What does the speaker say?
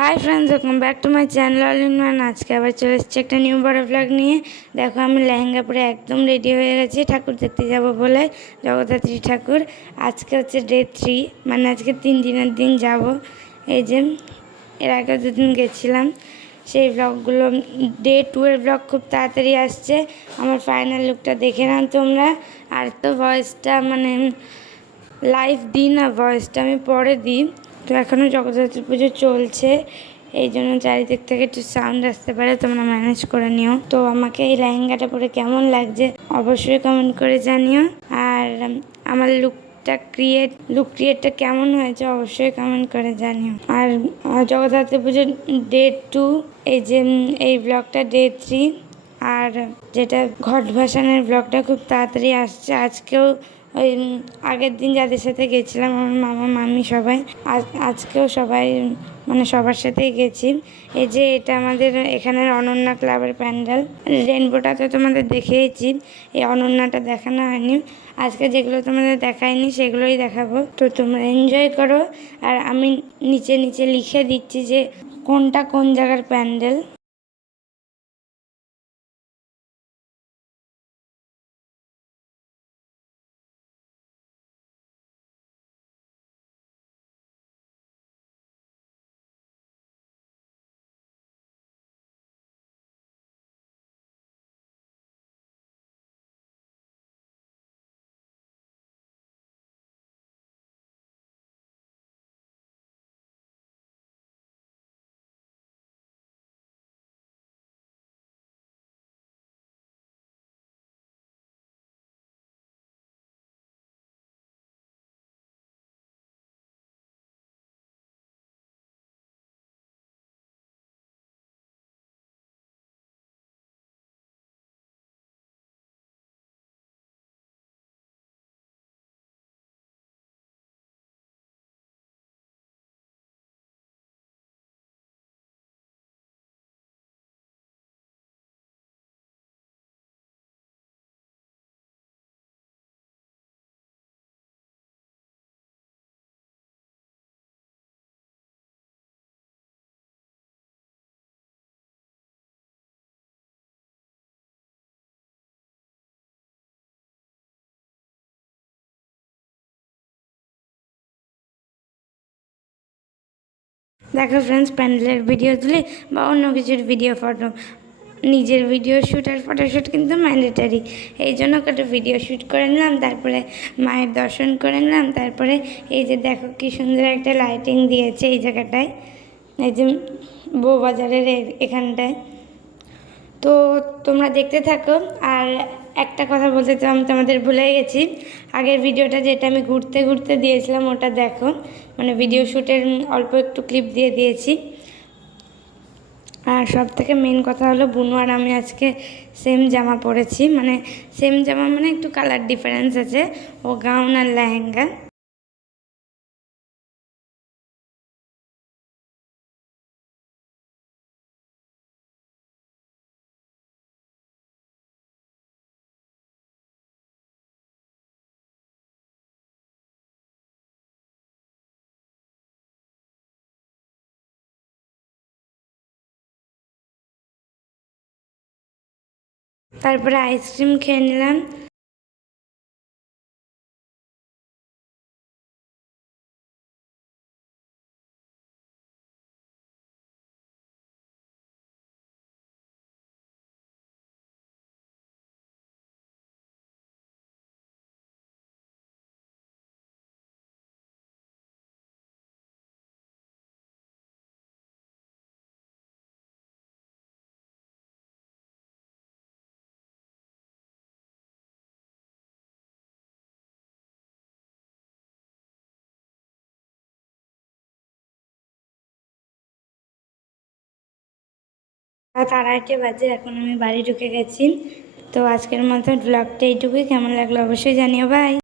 Hi friends, welcome back to my channel all in one. आज के আবার চলে এসেছি একটা নিউ বড় ব্লগ নিয়ে। দেখো আমি লেহেঙ্গা পরে একদম রেডি হয়ে গেছি ঠাকুর দেখতে যাব বলে, জগদ্ধাত্রী ঠাকুর। আজকে হচ্ছে ডে 3, মানে আজকে 3 দিনের দিন যাব। এই যে এর আগে 2 দিন গেছিলাম, সেই ব্লগগুলো ডে 2 এর ব্লগ খুব তাড়াতাড়ি আসছে। আমার ফাইনাল লুকটা দেখে নাও তোমরা। আর তো ভয়েসটা মানে লাইভ দিই না, ভয়েসটা আমি পরে দিই। তো এখনও জগদ্ধাত্রী পুজো চলছে, এই জন্য চারিদিক থেকে একটু সাউন্ড আসতে পারে, তোমরা ম্যানেজ করে নিও। তো আমাকে এই লেহেঙ্গাটা পরে কেমন লাগছে অবশ্যই কমেন্ট করে জানিও। আর আমার লুক ক্রিয়েটটা কেমন হয়েছে অবশ্যই কমেন্ট করে জানিও। আর জগদ্ধাত্রী পুজোর ডে 2, এই যে এই ব্লগটা ডে 3। আর যেটা ঘট ভাসানের ব্লগটা খুব তাড়াতাড়ি আসছে। আজকেও ওই আগের দিন যাদের সাথে গেছিলাম, আমার মামা মামি সবাই, আজকেও সবাই মানে সবার সাথেই গেছি। এই যে এটা আমাদের এখানের অনন্যা ক্লাবের প্যান্ডেল। রেনবোটা তো তোমাদের দেখিয়েছি, এই অনন্যাটা দেখানো হয়নি। আজকে যেগুলো তোমাদের দেখায়নি সেগুলোই দেখাবো, তো তোমরা এনজয় করো। আর আমি নিচে নিচে লিখে দিচ্ছি যে কোনটা কোন জায়গার প্যান্ডেল। দেখো ফ্রেন্ডস, প্যান্ডেলের ভিডিও তুলে বা অন্য কিছুর ভিডিও ফটো, নিজের ভিডিও শ্যুট আর ফটোশ্যুট কিন্তু ম্যান্ডেটারি। এই জন্য একটা ভিডিও শ্যুট করে নিলাম, তারপরে মায়ের দর্শন করে নিলাম। তারপরে এই যে দেখো কি সুন্দর একটা লাইটিং দিয়েছে এই জায়গাটায়, এই যে বউবাজারের এখানটায়। তো তোমরা দেখতে থাকো। আর একটা কথা বলতে তো আমি তোমাদের ভুলে গেছি, আগের ভিডিওটা যেটা আমি ঘুরতে ঘুরতে দিয়েছিলাম ওটা দেখো, মানে ভিডিও শ্যুটের অল্প একটু ক্লিপ দিয়ে দিয়েছি। আর সব থেকে মেন কথা হলো বুনু আর আমি আজকে সেম জামা পরেছি, মানে সেম জামা মানে একটু কালার ডিফারেন্স আছে, ও গাউন আর লেহেঙ্গা। তারপরে আইসক্রিম খেয়ে নিলাম। রাত 2:30 বাজে, এখন আমি বাড়ি ঢুকে গেছি। তো আজকের মতো ব্লগটা এইটুকুই। কেমন লাগলো অবশ্যই জানিও। বাই।